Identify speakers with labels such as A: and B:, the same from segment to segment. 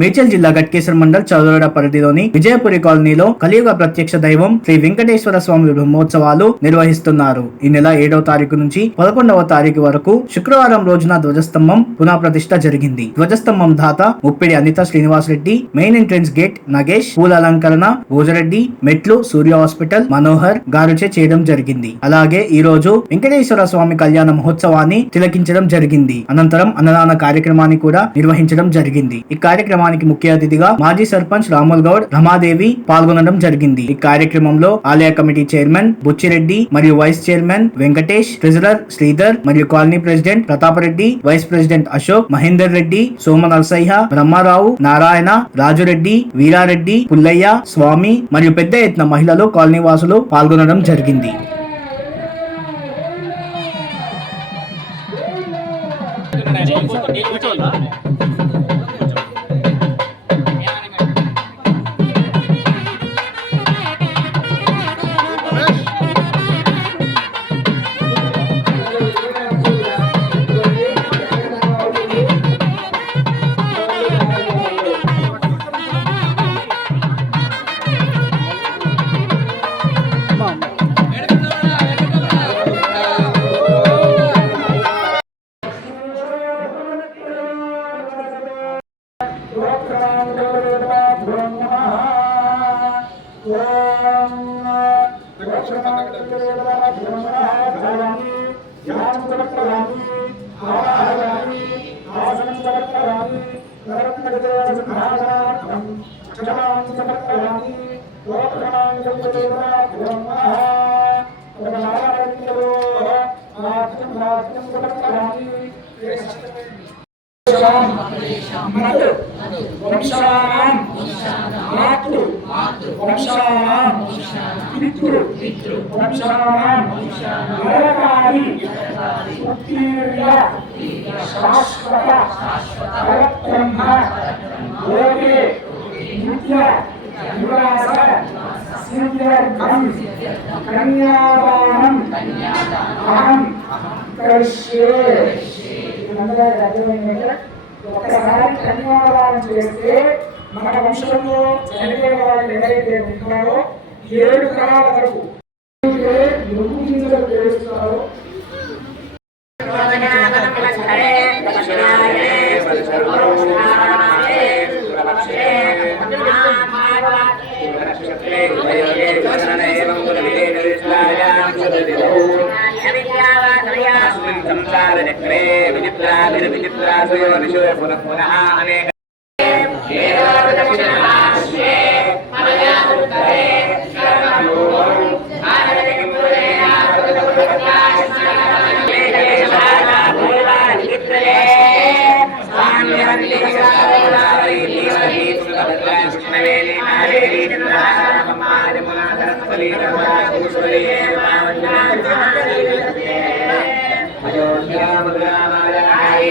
A: మేడ్చల్ జిల్లా గట్కేశ్వర మండల్ చౌదరడ పరిధిలోని విజయపురి కాలనీలో కలియుగ ప్రత్యక్ష దైవం శ్రీ వెంకటేశ్వర స్వామి బ్రహ్మోత్సవాలు నిర్వహిస్తున్నారు. ఈ నెల ఏడవ తారీఖు నుంచి పదకొండవ తారీఖు వరకు శుక్రవారం రోజున ధ్వజస్తంభం పునఃప్రతిష్ఠ జరిగింది. ధ్వజస్తంభం దాత Muppidi Anitha Srinivas Reddy main entrance gate Nagesh పూల అలంకరణ భోజరెడ్డి మెట్లు సూర్య హాస్పిటల్ మనోహర్ గారుచే చేయడం జరిగింది. అలాగే ఈ రోజు వెంకటేశ్వర స్వామి కళ్యాణ మహోత్సవాన్ని తిలకించడం జరిగింది. అనంతరం అన్నదాన కార్యక్రమాన్ని కూడా నిర్వహించడం జరిగింది. ఈ కార్యక్రమానికి ముఖ్య అతిథిగా మాజీ సర్పంచ్ రాముల్ గౌడ్ రమాదేవి పాల్గొనడం జరిగింది. ఈ కార్యక్రమంలో ఆలయ కమిటీ చైర్మన్ బుచ్చిరెడ్డి మరియు vice chairman Venkatesh treasurer Sridhar మరియు colony president Pratapreddy vice president Ashok Mahender Reddy Soma Narasaiah Brahmarao Narayana Rajureddy Veerareddy Pullaiah Swami మరియు పెద్ద ఎత్తున మహిళలు కాలనీ వాసులు పాల్గొనడం జరిగింది.
B: వంశానాం మాతృ వంశానాం పితృ వంశానాం నరకారి ఉత్తీర్య శాశ్వత పరబ్రహ్మ యోగే నిత్య నివాస సిద్ధ్యర్థం కన్యాదానం. అహం. కరిష్యే. అందరికీ అర్థమైందంటే ఒక్కసారి కన్యాదానం చేస్తే మన వంశంలో చనిపోయిన వాళ్ళు ఎవరైతే ఉంటారో ఏడు తరాల వరకు ఎవరైతే నువ్వు గింజలు పేరుస్తారో
C: संसारचक्रे विचित्राभिर्विचित्रासु पुनः पुनः अनेक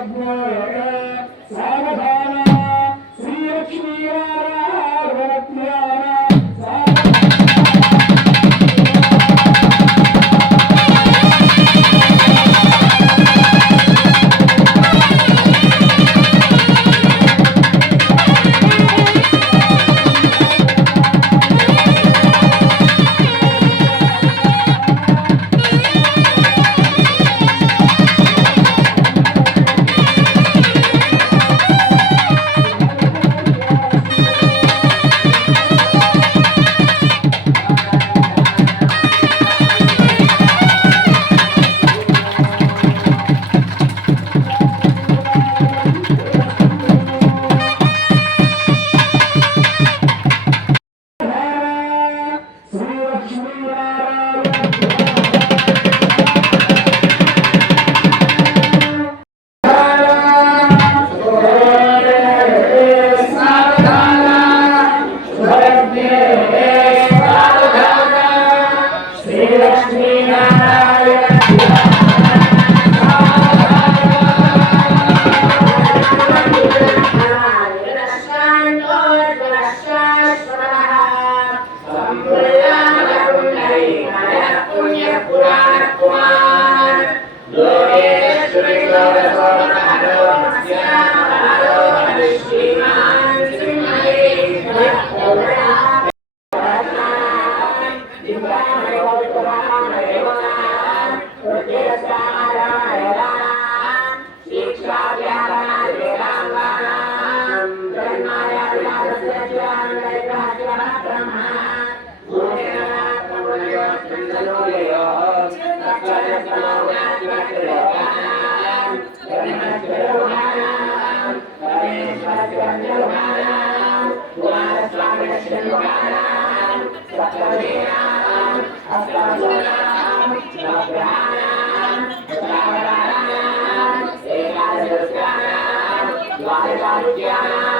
B: Yeah.
C: सर्वाणां सकलेनां अस्तासुराणां नवग्रहाणां सुरागणानां एकादशस्याणां द्वादशाख्यानां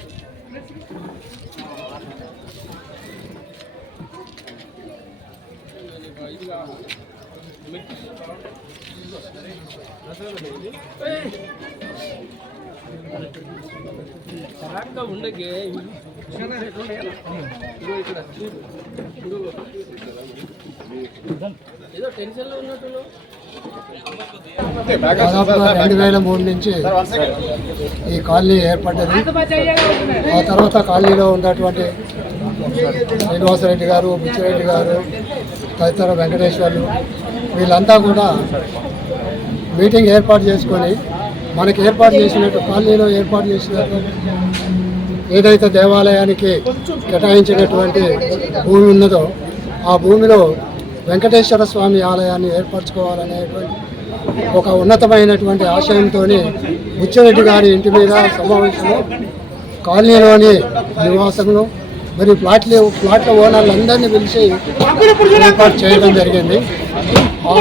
C: విచిత్రాభిర్విచిత్రాశయో నిశో ఏదో పునః అనేక
D: దాదాపుగా రెండు వేల మూడు నుంచి ఈ కాలనీ ఏర్పడ్డది. ఆ తర్వాత కాలనీలో ఉన్నటువంటి శ్రీనివాసరెడ్డి గారు బుచ్చిరెడ్డి గారు తదితర వెంకటేశ్వర్లు వీళ్ళంతా కూడా మీటింగ్ ఏర్పాటు చేసుకొని మనకి ఏర్పాటు చేసినట్టు కాలనీలో ఏర్పాటు చేసినటువంటి ఏదైతే దేవాలయానికి కేటాయించినటువంటి భూమి ఉన్నదో ఆ భూమిలో వెంకటేశ్వర స్వామి ఆలయాన్ని ఏర్పరచుకోవాలనేటువంటి ఒక ఉన్నతమైనటువంటి ఆశయంతో బుచ్చిరెడ్డి గారి ఇంటి మీద సమావేశంలో కాలనీలోని నివాసంలో మరియు ప్లాట్ల ప్లాట్ల ఓనర్లందరినీ పిలిచి ఏర్పాటు చేయడం జరిగింది. ఆ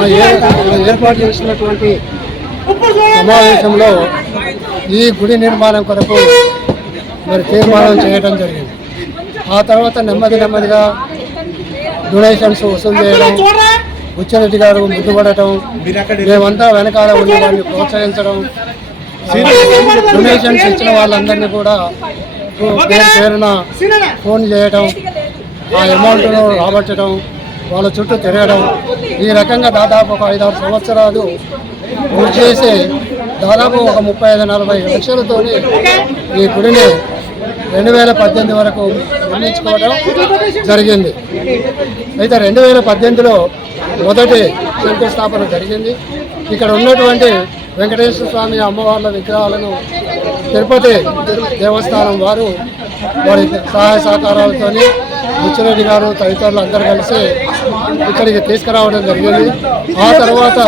D: ఏర్పాటు చేసినటువంటి సమావేశంలో ఈ గుడి నిర్మాణం కొరకు మరి తీర్మానం చేయడం జరిగింది. ఆ తర్వాత నెమ్మది నెమ్మదిగా డొనేషన్స్ వసూలు చేయడం బుచ్చిరెడ్డి గారు ముందుపడటం మేమంతా వెనకాల ఉన్న వారిని ప్రోత్సహించడం డొనేషన్స్ ఇచ్చిన వాళ్ళందరినీ కూడా పేరు పేరున ఫోన్ చేయడం ఆ అమౌంట్ను రాబట్టడం వాళ్ళ చుట్టూ తిరగడం ఈ రకంగా దాదాపు ఒక ఐదారు సంవత్సరాలు కృషి చేసి దాదాపు ఒక ముప్పై ఐదు నలభై లక్షలతోని ఈ గుడిని రెండు వేల పద్దెనిమిది వరకు నిర్మించుకోవడం జరిగింది. అయితే రెండు వేల పద్దెనిమిదిలో మొదటి శంకుస్థాపన జరిగింది. ఇక్కడ ఉన్నటువంటి వెంకటేశ్వర స్వామి అమ్మవార్ల విగ్రహాలను తిరుపతి దేవస్థానం వారు వారి సహాయ సహకారాలతో బుచ్చిరెడ్డి గారు తదితరులు అందరూ కలిసి ఇక్కడికి తీసుకురావడం జరిగింది. ఆ తర్వాత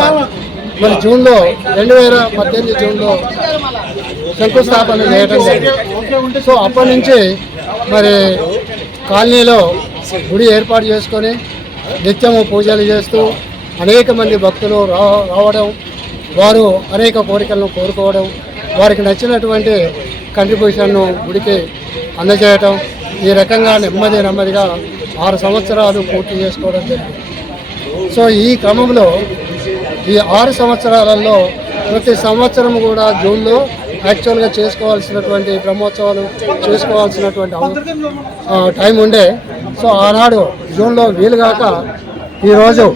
D: మరి జూన్లో రెండు వేల పద్దెనిమిది జూన్లో శంకుస్థాపన చేయడం జరిగింది. సో అప్పటి నుంచి మరి కాలనీలో గుడి ఏర్పాటు చేసుకొని నిత్యము పూజలు చేస్తూ అనేక మంది భక్తులు రా రావడం వారు అనేక కోరికలను కోరుకోవడం వారికి నచ్చినటువంటి కంట్రిబ్యూషన్ను గుడికి అందజేయటం ఈ రకంగా నెమ్మది నెమ్మదిగా ఆరు సంవత్సరాలు పూర్తి చేసుకోవడం జరిగింది. సో ఈ క్రమంలో ఈ ఆరు సంవత్సరాలలో ప్రతి సంవత్సరం కూడా జూన్లో యాక్చువల్గా చేసుకోవాల్సినటువంటి బ్రహ్మోత్సవాలు చేసుకోవాల్సినటువంటి టైం ఉండే. సో ఆనాడు జూన్లో వీలుగాక ఈరోజు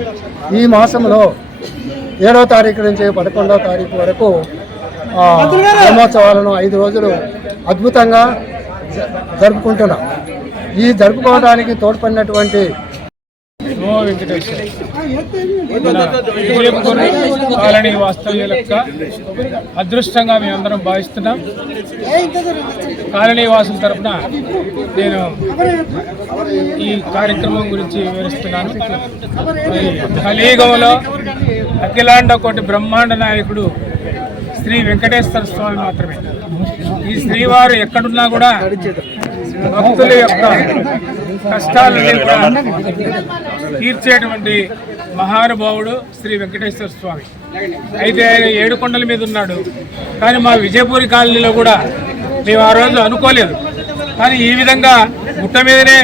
D: ఈ మాసంలో ఏడో తారీఖు నుంచి పదకొండవ తారీఖు వరకు బ్రహ్మోత్సవాలను ఐదు రోజులు అద్భుతంగా జరుపుకుంటున్నాం. ఈ జరుపుకోవడానికి తోడ్పడినటువంటి
B: కాలనీ వాస్తవ్యుల యొక్క అదృష్టంగా మేమందరం భావిస్తున్నాం. కాలనీ వాసుల తరపున నేను ఈ కార్యక్రమం గురించి వివరిస్తున్నాను. కలియుగంలో అఖిలాండ కోటి బ్రహ్మాండ నాయకుడు శ్రీ వెంకటేశ్వర స్వామి మాత్రమే. ఈ శ్రీవారు ఎక్కడున్నా కూడా భక్తుల యొక్క కష్టాలని కూడా తీర్చేటువంటి మహానుభావుడు శ్రీ వెంకటేశ్వర స్వామి. అయితే ఆయన ఏడుకొండల మీద ఉన్నాడు. కానీ మా విజయపూరి కాలనీలో కూడా మేము ఆ రోజు అనుకోలేదు. కానీ ఈ విధంగా గుట్ట మీదనే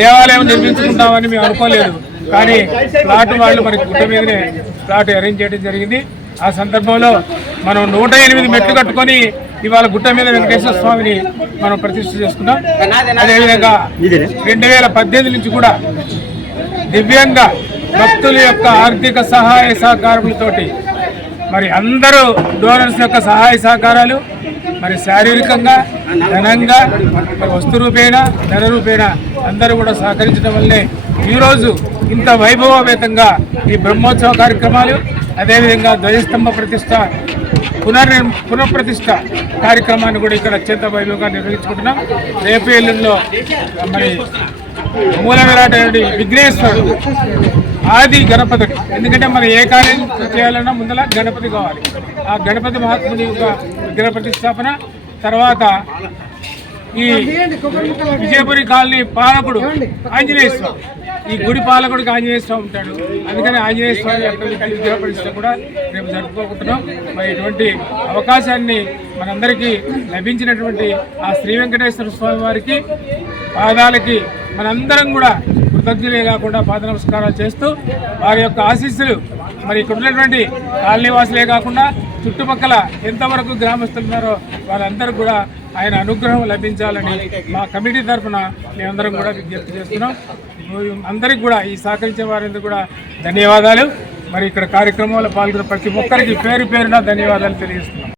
B: దేవాలయం నిర్మించుకుంటామని మేము అనుకోలేదు. కానీ ప్లాట్ వాళ్ళు మనకి గుట్ట మీదనే ప్లాట్ అరేంజ్ చేయడం జరిగింది. ఆ సందర్భంలో మనం నూట ఎనిమిది మెట్లు కట్టుకొని ఇవాళ గుట్ట మీద వెంకటేశ్వర స్వామిని మనం ప్రతిష్ఠ చేసుకున్నాం. అదేవిధంగా రెండు వేల పద్దెనిమిది నుంచి కూడా దివ్యంగా భక్తుల యొక్క ఆర్థిక సహాయ సహకారములతోటి మరి అందరూ డోనర్స్ యొక్క సహాయ సహకారాలు మరి శారీరకంగా ధనంగా మరి వస్తు రూపేణ ధన రూపేణ అందరూ కూడా సహకరించడం వల్లే ఈరోజు ఇంత వైభవపేతంగా ఈ బ్రహ్మోత్సవ కార్యక్రమాలు అదేవిధంగా ధ్వజస్తంభ ప్రతిష్ట పునర్ పునఃప్రతిష్ట కార్యక్రమాన్ని కూడా ఇక్కడ అత్యంత వైభవంగా నిర్వహించుకుంటున్నాం. రేపు ఎల్లుండిలో మరి మూలవిరాట విఘ్నేశ్వరుడు ఆది గణపతుడు ఎందుకంటే మనం ఏ కార్యం చేయాలన్నా ముందర గణపతి కావాలి. ఆ గణపతి మహాత్ముడి యొక్క విగ్రహ ప్రతిష్టాపన తర్వాత ఈ విజయపురి కాలనీ పాలకుడు ఆంజనేయ స్వామి. ఈ గుడి పాలకుడికి ఆంజనేయ స్వామి ఉంటాడు. అందుకని ఆంజనేయ స్వామి యొక్క కూడా రేపు జరుపుకోకుంటున్నాం మరి ఇటువంటి అవకాశాన్ని మనందరికీ లభించినటువంటి ఆ శ్రీ వెంకటేశ్వర స్వామి వారికి పాదాలకి మనందరం కూడా కృతజ్ఞులే కాకుండా పాద నమస్కారాలు చేస్తూ వారి యొక్క ఆశీస్సులు మరి ఇక్కడ ఉన్నటువంటి కాలనీవాసులే కాకుండా చుట్టుపక్కల ఎంతవరకు గ్రామస్తులు ఉన్నారో వారందరూ కూడా ఆయన అనుగ్రహం లభించాలని మా కమిటీ తరఫున మేమందరం కూడా విజ్ఞప్తి చేస్తున్నాం. అందరికి కూడా ఈ సహకరించే వారందరూ కూడా ధన్యవాదాలు. మరి ఇక్కడ కార్యక్రమంలో పాల్గొన్న ప్రతి ఒక్కరికి పేరు పేరున ధన్యవాదాలు తెలియజేస్తున్నాం.